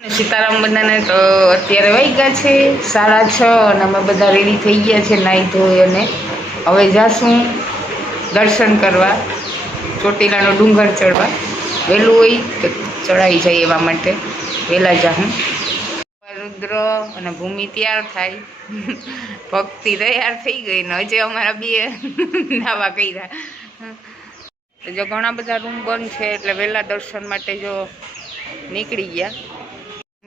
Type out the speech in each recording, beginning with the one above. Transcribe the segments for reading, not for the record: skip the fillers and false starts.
સીતારામ બધાને તો અત્યારે વાગ્યા છે 6:30 અને અમે બધા રેડી થઈ ગયા છે નાહી ધોઈ અને હવે જાશું દર્શન કરવા ચોટીલાનો ડુંગર ચડવા વહેલું હોય તો ચડાઈ જાય એવા માટે વહેલા જાઉં રુદ્ર અને ભૂમિ તૈયાર થાય ભક્તિ તૈયાર થઈ ગઈ ને હજી અમારા બે નાવા કર્યા જો ઘણા બધા રૂમ બંધ છે એટલે વહેલા દર્શન માટે જો નીકળી ગયા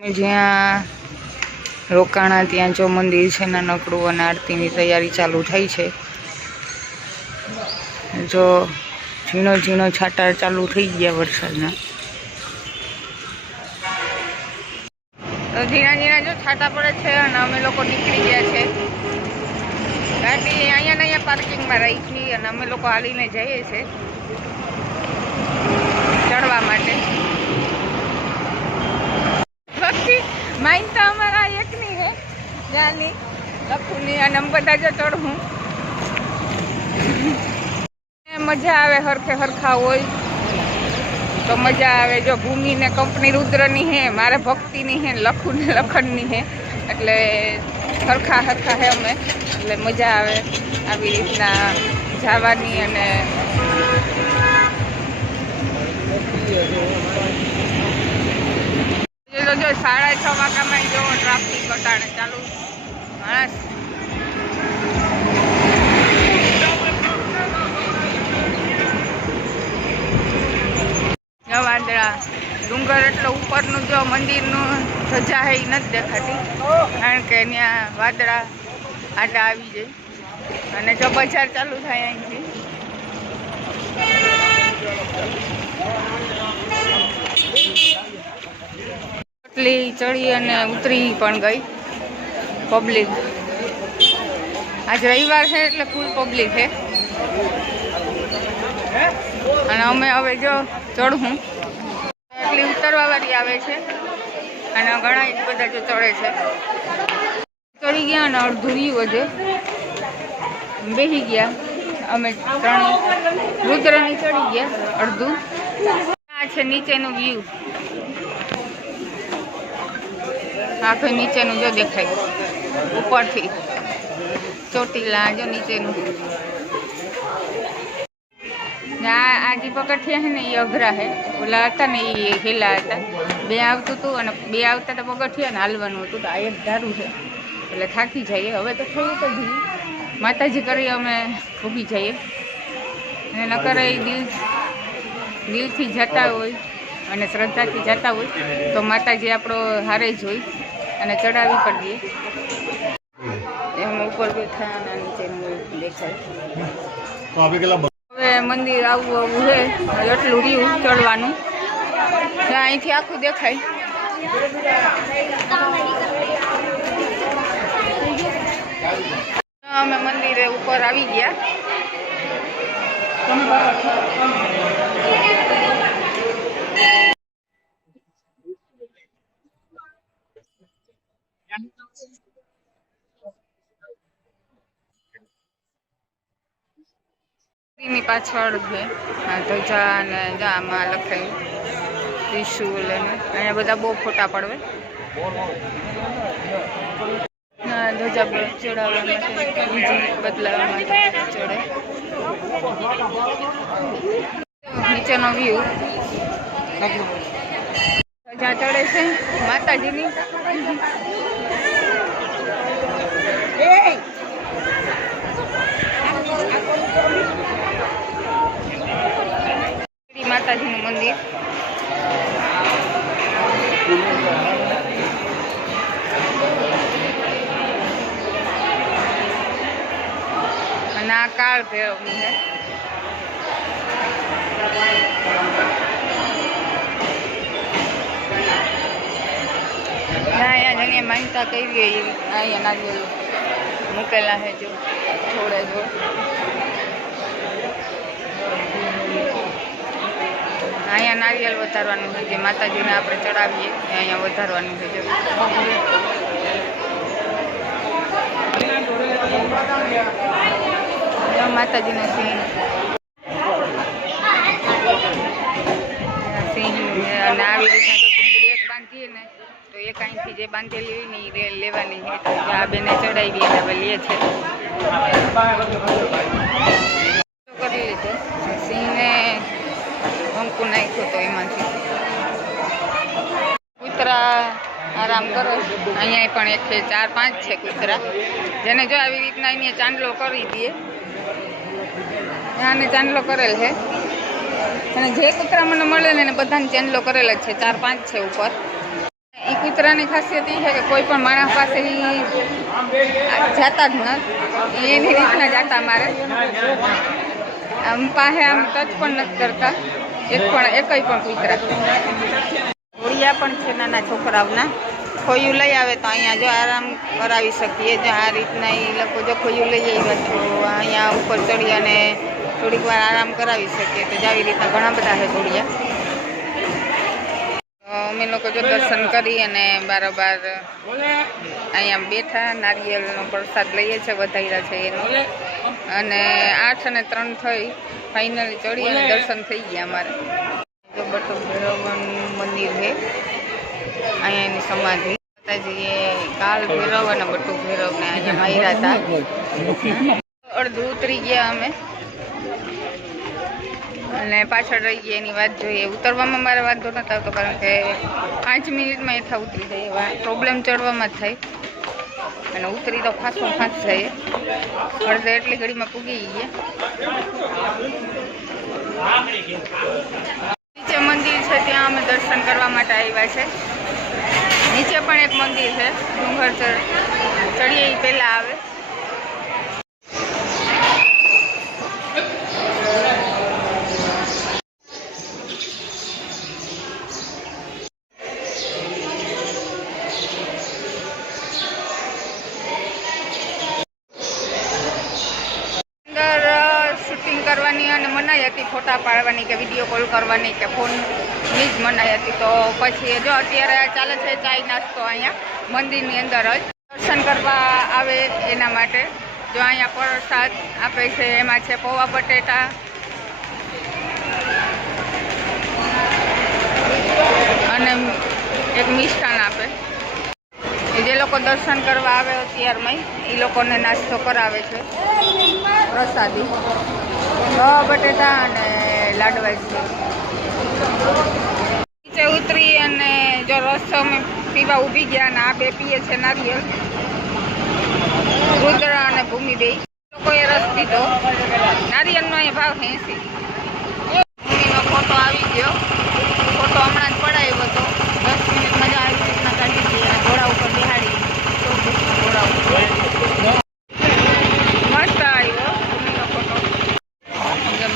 જ્યાં રોકાણા ત્યાં જો મંદિર છે નાનકડું અને આરતીની તૈયારી ચાલુ થઈ છે જો ઝીણો ઝીણો છાંટા ચાલુ થઈ ગયા વરસાદના તો ઝીણા ઝીણા જો છાંટા પડે છે અને અમે લોકો નીકળી ગયા છે ગાડી અહીંયા ને અહીંયા પાર્કિંગમાં રાખી અને અમે લોકો હાલીને જઈએ છીએ ચડવા માટે માઇનતા અમારા એકની હે જાની લખુની અને અમે બધા જો ચડવું મજા આવે હરખે હરખા હોય તો મજા આવે જો ભૂમિને કંપની રુદ્રની હે મારે ભક્તિની હે લખુને લખનની હે એટલે હરખા હરખા હે અમે એટલે મજા આવે આવી રીતના જવાની અને જો 6:30 વાગ્યામાં જો ટ્રાફિક કટાણે ચાલુ માણસ વાદળા ડુંગર એટલે ઉપરનું જો મંદિરનું ધજા હે એ નથી દેખાતી કારણ કે ત્યાં વાદળા આટા આવી જાય અને જો બજાર ચાલુ થાય અહીંથી એટલી ચડી અને ઉતરી પણ ગઈ પબ્લિક આજ રવિવાર છે એટલે ફૂલ પબ્લિક છે અને અમે હવે જો ચડવું એટલી ઉતરવાવાળી આવે છે અને ઘણા બધા જો ચડે છે ચડી ગયા અને અડધું રહ્યું વધે બેસી ગયા અમે ત્રણે રુદ્રની ચડી ગયા અડધું આ છે નીચેનું વ્યૂ આખે નીચેનું જો દેખાય ઉપરથી ચોટીલા જો નીચેનું આ જે પગથિયા છે ને એ અઘરા છે ઓલા હતા ને એ હેલા હતા બે આવતું હતું અને બે આવતા હતા પગથિયા ને હાલવાનું હતું તો આ એક ધારું છે એટલે થાકી જઈએ હવે તો થોડુંક જ માતાજી કરી અમે ઊભી જઈએ અને નકર એ દિલથી જતા હોય અને શ્રદ્ધાથી જતા હોય તો માતાજી આપણો હારે જ હોય અને ચડાવી પણ દઈએ એમાં ઉપર બેઠા અને નીચેનું દેખાય હવે મંદિર આવું છે એટલું રહ્યું ચડવાનું અહીંથી આખું દેખાય અમે મંદિરે ઉપર આવી ગયા ની પાછળ છે ધજા અને આમાં લખાયું ત્રિશુલ અને અહીંયા બધા બહુ ફોટા પડવે ધજા પર ચડાવવા માટે બીજી બદલાવવા માટે ચડે નીચેનો વ્યૂ ધજા ચડે છે માતાજીની માતાજીનું મંદિર અને આ કાળ ભૈરવનું છે અહીંયા જેની માનતા કરી અહીંયા નારિયેલ મૂકેલા છે જો થોડે જો અહીંયા નારિયેલ વધારવાનું છે જે માતાજીને આપણે ચડાવીએ અહીંયા વધારવાનું છે જો માતાજીનો સિંહ અને આવી રીતના એક બાંધીએ ને તો એ કાંઈથી જે બાંધેલી હોય ને એ લેવાની છે. તો આ બેને ચડાવી અને હવે લે છે. કરી લીધો સિંહને કંકુ નાખ્યો તો એમાંથી કૂતરા આરામ કરો. અહીંયા પણ એક છે, 4-5 છે કૂતરા, જેને જો આવી રીતના અહીંયા ચાંદલો કરી દઈએ. આને ચાંદલો કરેલ છે અને જે કૂતરા મને મળે ને એને બધાને ચાંદલો કરેલ જ છે. 4-5 છે ઉપર. એ કૂતરાની ખાસિયત એ છે કે કોઈ પણ માણસ પાસે જાતા જ નથી, એની રીતના જાતા મારે. આમ પાસે આમ ટચ પણ નથી કરતા એકય પણ કૂતરા. ઘોડિયા પણ છે નાના છોકરાઓના. ખોયું લઈ આવે તો અહીંયા જો આરામ કરાવી શકીએ. જો આ રીતના એ લોકો જો ખોયું લઈ આવ્યા તો અહીંયા ઉપર ચડી અને થોડીક વાર આરામ કરાવી શકીએ. તો આવી રીતના ઘણા બધા છે ઘોડિયા. અમે લોકો જો દર્શન કરી અને બારોબાર અહીંયા બેઠા, નારિયેળનો પ્રસાદ લઈએ છીએ, વધાર્યા છે એનો. અને 8 અને 3 થઈ ફાઇનલી ચડી અને દર્શન થઈ ગયા અમારે. જો બટુક ભૈરવનું મંદિર છે, અહીંયા એની સમાધિ. માતાજીએ કાલ ભૈરવ અને બટુક ભૈરવને અહીંયા માર્યા હતા. અડધું ઉતરી ગયા અમે અને પાછળ રહી ગયા એની વાત જોઈએ. ઉતરવામાં મારે વાંધો નહોતો આવતો કારણ કે 5 મિનિટમાં એઠા ઉતરી જાય. પ્રોબ્લેમ ચડવામાં જ થાય અને ઉતરી તો ફાંસ જાય. અડધે એટલી ઘડીમાં પૂગી ગયા. નીચે મંદિર છે, ત્યાં અમે દર્શન કરવા માટે આવ્યા છે. નીચે પણ એક મંદિર છે, ડુંગર ચડીએ એ પહેલાં આવે. કરવાની અને મનાઈ હતી, ફોટા પાડવાની કે વિડીયો કોલ કરવાની કે ફોનની જ મનાઈ હતી. તો પછી જો અત્યારે ચાલે છે ચાય નાસ્તો અહીંયા મંદિરની અંદર જ દર્શન કરવા આવે એના માટે. જો અહીંયા પ્રસાદ આપે છે, એમાં છે પૌવા બટેટા અને એક મિષ્ટાન આપે. જે લોકો દર્શન કરવા આવે અત્યારમાં એ લોકોને નાસ્તો કરાવે છે પ્રસાદી. બટેટા અને લાડવા છે. નીચે ઉતરી અને જો રસ અમે પીવા ઊભી ગયા અને આ બે પીએ છે નારિયેળ. રુદ્ર અને ભૂમિ બે લોકોએ રસ પીધો. નારિયેળનો અહીં ભાવ 80. ભૂમિનો ફોટો આવી ગયો. ફોટો હમણાં જ પડાવ્યો હતો. 10 મિનિટ મજા આવી રીતના કાઢી હતી અને ઘોડા ઉપર બેહાડી. ઘોડા ઉપર મસ્ત આવ્યો ભૂમિનો ફોટો.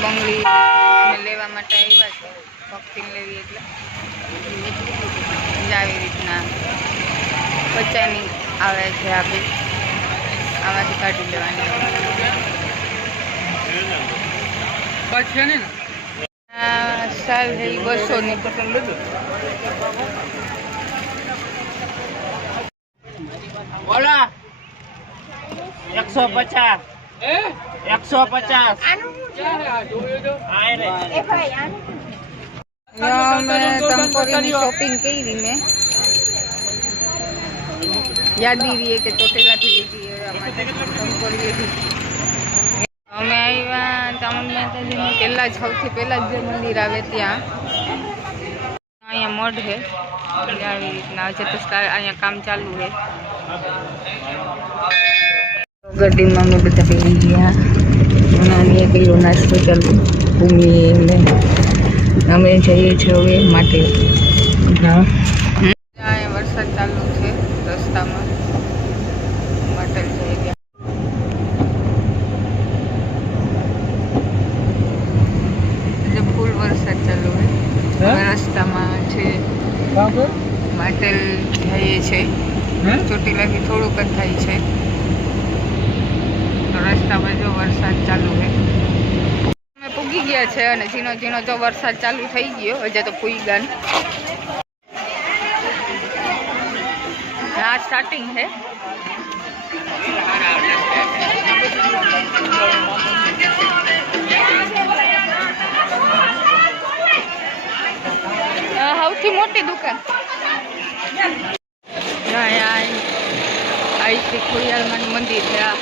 બંગડી અમે લેવા માટે આવ્યા છે, ભક્તિને લેવી એટલે આવી રીતના બચ્ચાની આવે છે. આપી આમાંથી કાઢી લેવાની. સાલ છે 200ની. બોલા 150 150. ટંકોરીની શોપિંગ કરી મેં. યાદી રહીએ કે ચોટીલાથી લીધી એવા માટે ટંકોરી લીધી. અમે આવ્યા ચામુંડ માતાજીનું પહેલાં જ સૌથી પહેલાં જ જે મંદિર આવે ત્યાં. અહીંયા મઢ છે આવી રીતના છે. તો અહીંયા કામ ચાલુ છે. ગાડીમાં અમે બધા બેસી ગયા અને અમે કર્યો નાસ્તો ચાલુ. ભૂમિ એટલે અમે જઈએ છીએ હવે માટે. અહીંયા વરસાદ ચાલુ છે રસ્તામાં માટે જઈ ગયા. એટલે ફૂલ વરસાદ ચાલુ છે રસ્તામાં છે. માટેલ જઈએ છે, ચોટીલાથી થોડુંક જ થાય છે. રસ્તામાં જો વરસાદ ચાલુ છે. અમે પૂગી ગયા છે અને ઝીણો ઝીણો જો વરસાદ ચાલુ થઈ ગયો. હજે તો પૂગ્યા ને આ સ્ટાર્ટિંગ છે. સૌથી મોટી દુકાન આ શ્રી ખોડિયારમાંનું મંદિર છે. આ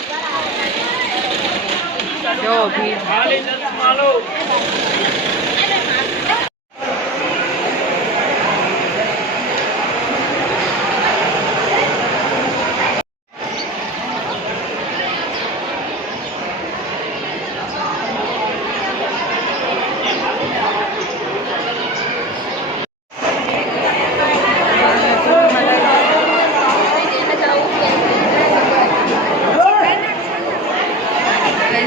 જો ભીડ.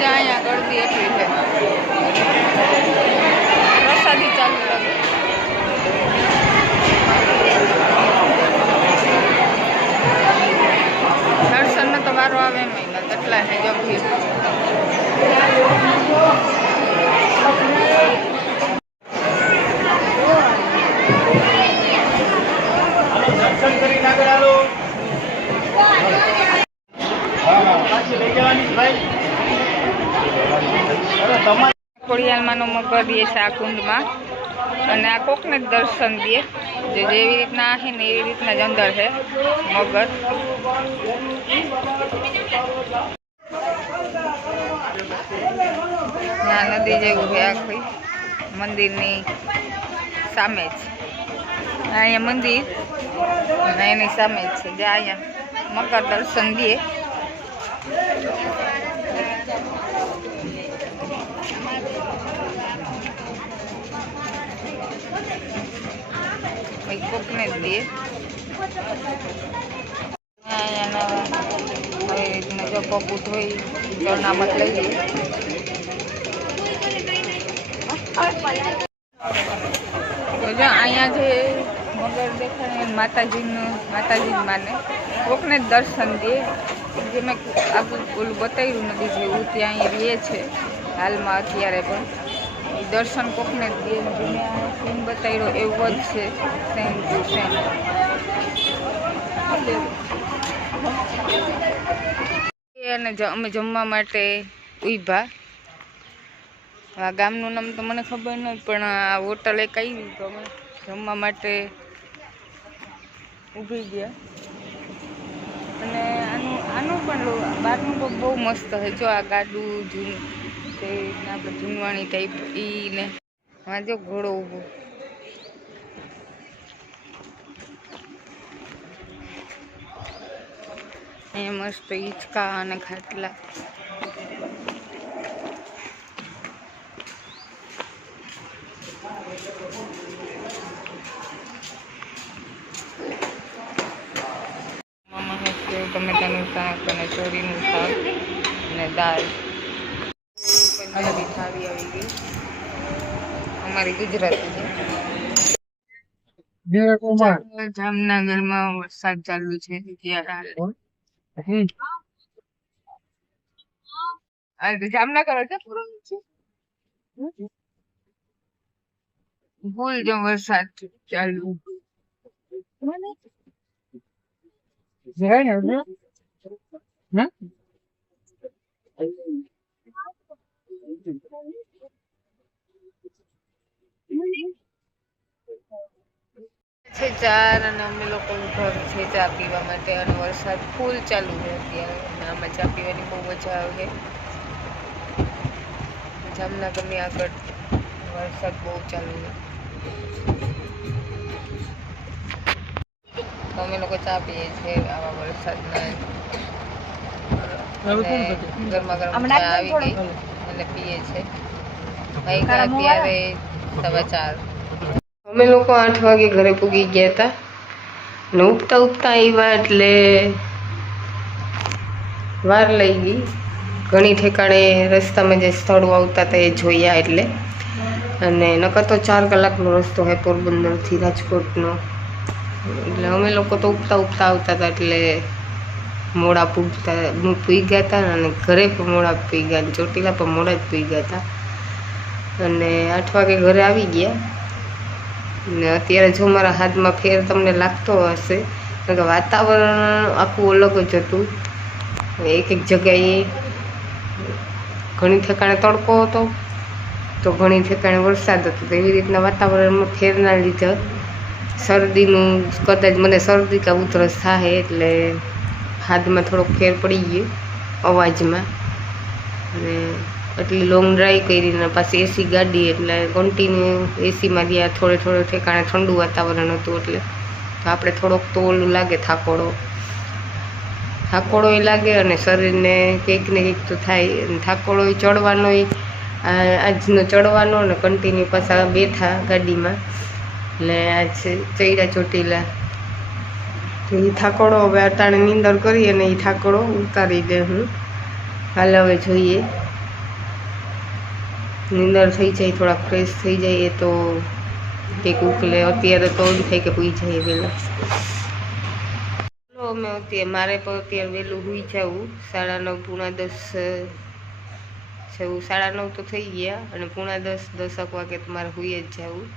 અહીંયા ગળદી એટલી છે. પ્રસાદી ચાલુ લાગે. દર્શનનો તો વારો આવે એમ કેટલા છે જો ભીડ. દર્શન કરી આગળ હાલો. પાછી લઈ જવાની ભાઈ. ખોડિયારમાંનો મગર દે છે આ કુંડમાં, અને આ કોકને જ દર્શન દે. જેવી રીતના છે ને એવી રીતના જ અંદર છે મગર. ત્યાં નદી જેવું છે આખી મંદિરની સામે જ. અહીંયા મંદિર અને એની સામે જ છે. જ્યાં અહીંયા મગર દર્શન દે. કોકને જ દે. અહીંયા આવી રીતના જો પગું ધોઈ ચરણામત લઈ લઈએ. તો જો અહીંયા જે મગર દેખાય માતાજી માને કોકને જ દર્શન દે. જે મેં આગળ ઓલું બતાવ્યું નથી જેવું ત્યાં અહીં રહે છે હાલમાં અત્યારે પણ. દર્શન કોકને જ દે. મેં સીન બતાવ્યો એવો જ છે સેમ ટુ સેમ. અને અમે જમવા માટે ઊભા. આ ગામનું નામ તો મને ખબર નથી, પણ આ હોટલ એક આવી તો અમે જમવા માટે ઊભી ગયા. અને આનું પણ બહારનું તો બહુ મસ્ત છે. જો આ ગાડું જૂનું તે આપણે જૂનવાણી ટાઈપ ઈ ને હા જો ઘોડો ઊભો. અહીંયા મસ્ત હિંચકા અને ખાટલા. ટમેટાનું શાક અને ચોરીનું શાક અને દાળ. પંજાબી થાળી આવી ગઈ અમારી ગુજરાતી છે. જામનગરમાં વરસાદ ચાલુ છે ત્યારે જામનગર ફૂલ જો વરસાદ ચાલુ. છે ચાર અને અમે લોકો ઘર છે ચા પીવા માટે. અને વરસાદ ફૂલ ચાલુ છે અત્યારે. અને આમાં ચા પીવાની બહુ મજા આવે. જામનગરની આગળ વરસાદ બહુ ચાલુ છે. અમે લોકો ચા પીએ છીએ આવા વરસાદના. ગરમા ગરમ ચા આવી ગઈ અને પીએ છીએ. અત્યારે 4:15. અમે લોકો 8 વાગે ઘરે પૂગી ગયા હતા. ને ઉગતા આવ્યા એટલે વાર લઈ ગઈ. ઘણી ઠેકાણે રસ્તામાં જે સ્થળો આવતા હતા એ જોયા એટલે. અને નકર તો 4 કલાકનો રસ્તો છે પોરબંદરથી રાજકોટનો. એટલે અમે લોકો તો ઉગતા આવતા હતા એટલે મોડા પૂગ્યા હતા. અને ઘરે પણ મોડા પૂગ્યા. ચોટીલા પણ મોડા જ પૂગ્યા હતા. અને 8 વાગે ઘરે આવી ગયા. ને અત્યારે જો મારા હાથમાં ફેર તમને લાગતો હશે, કારણ કે વાતાવરણ આખું અલગ જ હતું. એક જગ્યાએ ઘણી ઠેકાણે તડકો હતો તો ઘણી ઠેકાણે વરસાદ હતો. તો એવી રીતના વાતાવરણમાં ફેરના લીધે શરદીનું કદાચ મને શરદી કે ઉધરસ થાય એટલે હાથમાં થોડોક ફેર પડી ગયો અવાજમાં. અને એટલી લોંગ ડ્રાઈવ કરીને પાછી એસી ગાડી એટલે કન્ટિન્યુ એસીમાં ગયા. થોડે ઠેકાણે ઠંડુ વાતાવરણ હતું એટલે તો આપણે થોડોક તો ઓલું લાગે, થાકોડો લાગે અને શરીરને કંઈક ને કંઈક તો થાય. અને થાકોડો ચડવાનો આજનો ચડવાનો ને કન્ટિન્યુ પાછા બેઠા ગાડીમાં એટલે આજ ચડ્યા ચોટીલા. તો એ થાકોડો હવે અટાણે નીંદર કરી અને એ થાકોડો ઉતારી દે હું. હાલ હવે જોઈએ, નીંદર થઈ જાય, થોડાક ફ્રેશ થઈ જાય તો કંઈક ઉકલે. અત્યારે તો એમ થાય કે પૂઈ જાય પહેલાં. અમે અત્યારે મારે પણ અત્યારે વહેલું સુઈ જવું. 9:30 પોણા 10 જેવું, 9:30 તો થઈ ગયા અને પોણા 10 વાગે તો મારે સુઈ જ જવું.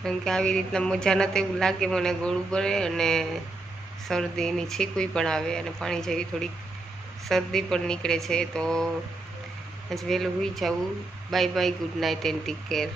કેમ કે આવી રીતના મજા નથી એવું લાગે મને, ગળું બળે અને શરદીની છીકવી પણ આવે અને પાણી જેવી થોડીક શરદી પણ નીકળે છે. તો આજ વહેલું સુઈ જવું. Bye bye, good night and take care.